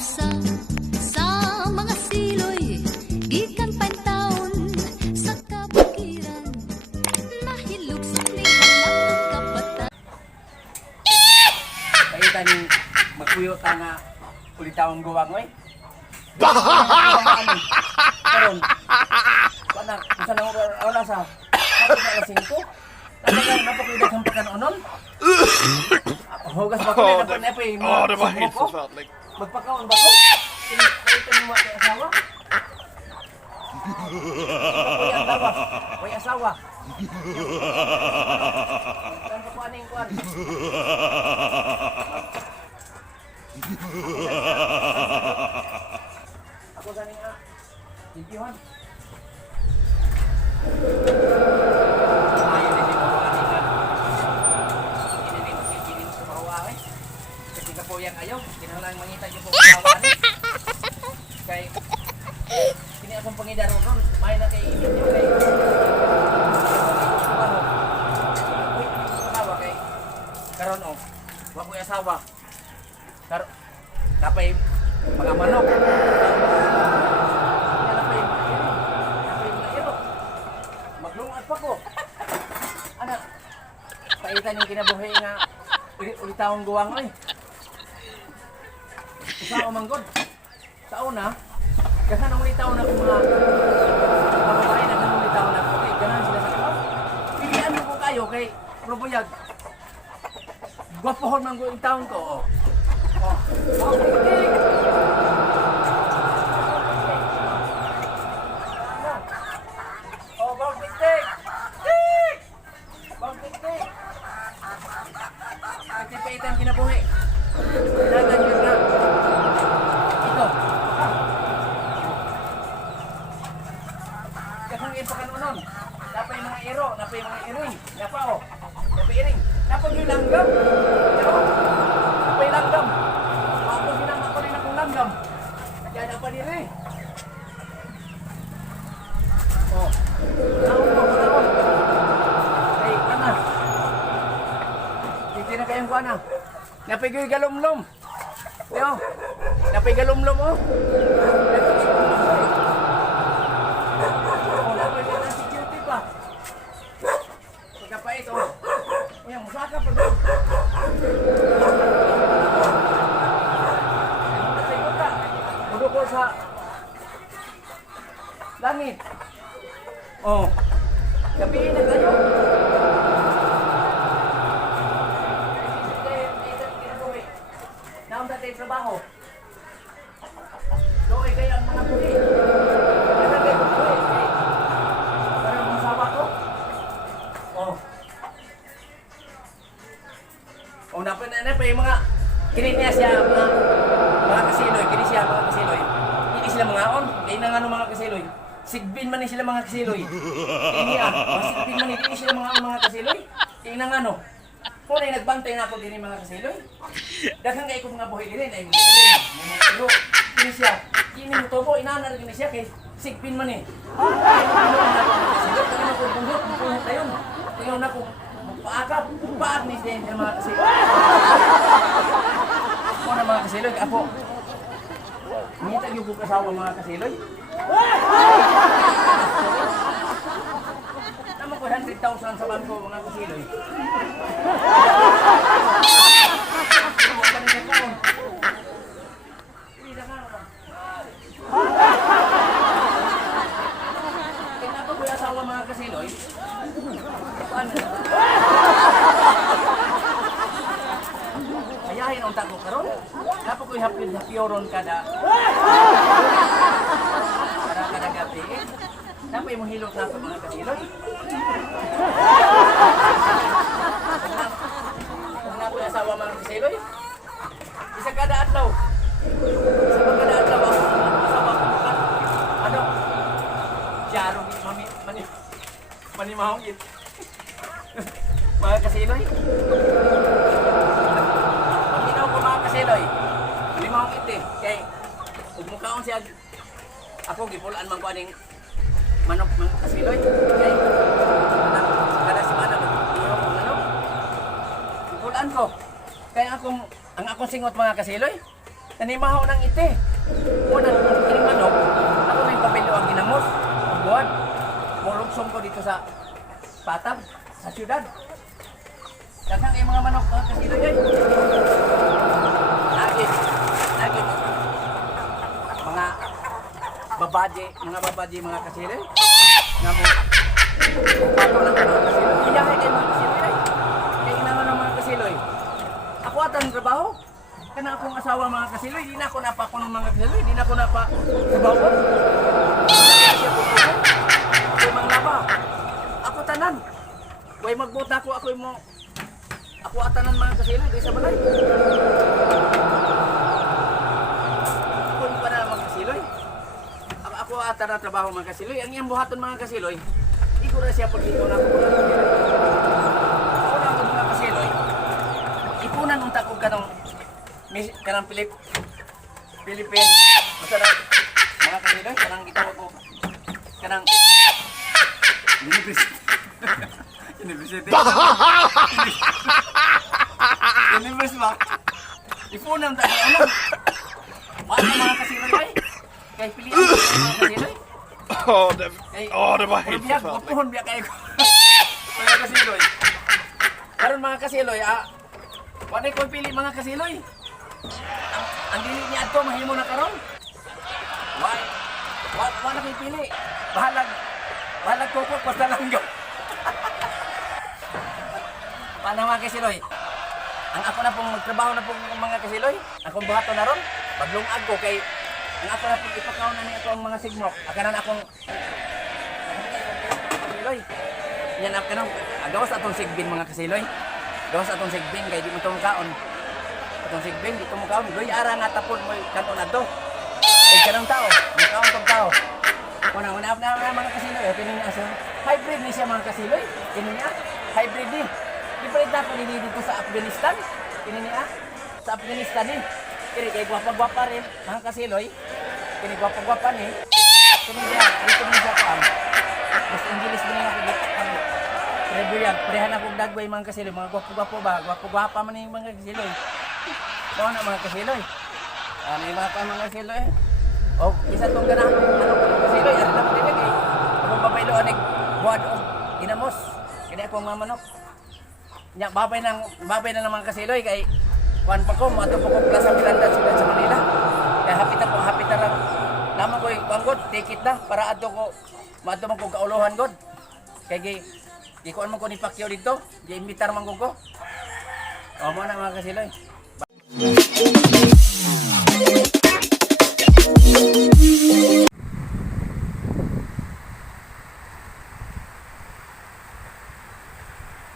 usa sa mga siloy gikan pantaon sa kabukiran nahilog sa ning kapatan. Kayo taning magpuyo ta nga ulit taong guwang oy. Karon. Kana unsa nang oras sa? Kapag na alas 5. Napakulit ang pagkanoon. Hugas ba ko na pa pa yung mga ko? Magpakaon ba ko? Ito yung mga asawa? May asawa. Saan ka po aning kuwan? Ako ganing nga. Tipihan. Yang ayo, kinahanglan mangita yung pagkawan. Kay kini akong pangidaro ron, may na kay inyo kay. Asawa kay karon og wa ko asawa. Napay mga manok. Napay mga maglungad pa ko. Ana, paitan yung kinabuhi nga ulitawong guwang oy. Sa umanggod. Sa una, kasi nang ulitaw na kung mga kababae na nang ulitaw na ko, kay ganahan sila sa kaw. Pilihan mo ko kayo kay Probuyag. Gwapohon man ko yung taon ko. Oh. Oh, pitik! Oh, bang pitik! Tik! Bang pitik! Nagtipaitan kinabuhi. Dagan yun na. Ipakanunon. Napay mga iro, napay mga iring. Napa o. Napay iring. Napay yung langgam. Napay langgam. Ako ginama ko rin akong langgam. Kaya napa nire. O. Naon ko, naon. Ay, kana. Hindi na kayang kuha na. Napay ko yung galumlom. Yo. Napay galumlom o. Pagkapait o. Ayan, musaka pa doon. Mudukol sa langit. O. Gabihin na kayo. Naon tayo trabaho. Doon kayo ang mga buhi. O dapat na pa yung mga kini niya siya mga kasiloy, kini siya mga kasiloy. Hindi sila mga on, kaya na nga mga kasiloy. Sigbin man ni sila mga kasiloy. Iya, sigbin man ni sila mga kasiloy. Kaya na nga no. Kung na nagbantay na ako din mga kasiloy. Daghang kay ko mga buhay din ay mga pero kini siya, kini mo tobo inanar kini siya kay sigbin man ni. Kaya ko buhot tayon. Tingnan na ko paakap, paak ni din ng mga kasiloy. Ako na mga kasiloy, ako. Ngita yung buong kasawa mga kasiloy. Tama ko 100,000 sa bangko mga kasiloy. Kenapa ko asawa mga kasiloy? Ayahin ang tako karon. Dapat ko ihapyoron kada gabi. Dapat mo hilot na sa mga kasiloy. Kung na ko asawa mga kasiloy, isa kada adlaw. Isa kada adlaw ako asawa ko bukan. Ano? Jaro manimahong it. Mga kasiloy. Pag ginaw ko mga kasiloy, manimahong it eh. Kaya, huwag mo kaon siya. Ako, gipulaan man ko aning manok mga kasiloy. Kaya, kada semana mag-ihaw ko manok. Gipulaan ko. Kaya ang akong singot mga kasiloy, Nanimahaw ng ite. Unang kining manok, ako may pabilo ang ginamos. Ang buwan. Mulugsong ko dito sa Patag, sa syudad. Daghang kay mga manok mga kasiloy ay. Lagi. Mga babaje, mga kasiloy. Nga mo, pato lang ka mga kasiloy. Iyahay kay mga kasiloy ay. Kaya inangan ng mga kasiloy. Ako atang trabaho. Kana akong asawa mga kasiloy, di na ako napako ng mga kasiloy, di na ako napa trabaho. Ako manglaba. Ako tanan. Way magbuta ko ako atanan mga kasiloy, di sa balay. Ako pa na mga kasiloy. Ako atana trabaho mga kasiloy. Ang iyang buhaton mga kasiloy, igura siya pag ikaw na ako mga kasiloy. Ako na ako mga kasiloy. Ipunan unta ko kanang Philippine. Masarap mga kasiloy, kanang gitawa ko. Kanang University. University ba? Ipunan tayo ano? Paano mga kasiloy ay? Kay pilihan mga kasiloy. Det var helt Biyak, förfärligt. pupuhon biyak kayo ko. Mga kasiloy. Karon mga kasiloy, wanay ko pili mga kasiloy. Ang dili niya ato mahimo na karon. Wala kay pili. Bahalag koko basta lang go. Paano mga kasiloy? Ang ako na pong magtrabaho na pong mga kasiloy, akong buhaton na ron. Paglungag ko kay ang ako na pong ipakaw na niya ang mga sigmok. Akanan akong kasiloy. Yan ako na. Gawas atong sigbin mga kasiloy. Gawas atong sigbin kay di mo itong kaon. Atong sigbin, di mo kaon. Doy ara nga tapon mo kanon na to. Kay kanong tao, may kaon tong tao. Una mga kasiloy. Kini niya sa hybrid ni siya mga kasiloy. Kini niya hybrid ni. Diferente ako dito sa Afghanistan. Kini niya sa Afghanistan ni. Kini kay gwapa-gwapa rin mga kasiloy. Kini gwapa-gwapa ni. Kini niya dito ni siya kaam. Mas English din ako dito. Prebuyan, prehan akong dagway mga kasiloy, mga gwapo-gwapo ba? Gwapo-gwapa man yung mga kasiloy. So na mga kasiloy. Ano yung mga kasiloy? O, isa itong ganang kasiloy. Ano na mo din eh. Akong babaylo anig, buwad o, ginamos. Kaya akong mga manok. Babay na ng mga kasiloy kay kuan pa ko, mato ko Plaza Miranda sila sa Manila. Kaya hapit na lang. Naman ko yung kuan god, ticket na para ato ko mato man ko kauluhan god. Kaya ikuan man ko ni Pacquiao dito, gi-imbitar man ko. O mo na mga kasiloy.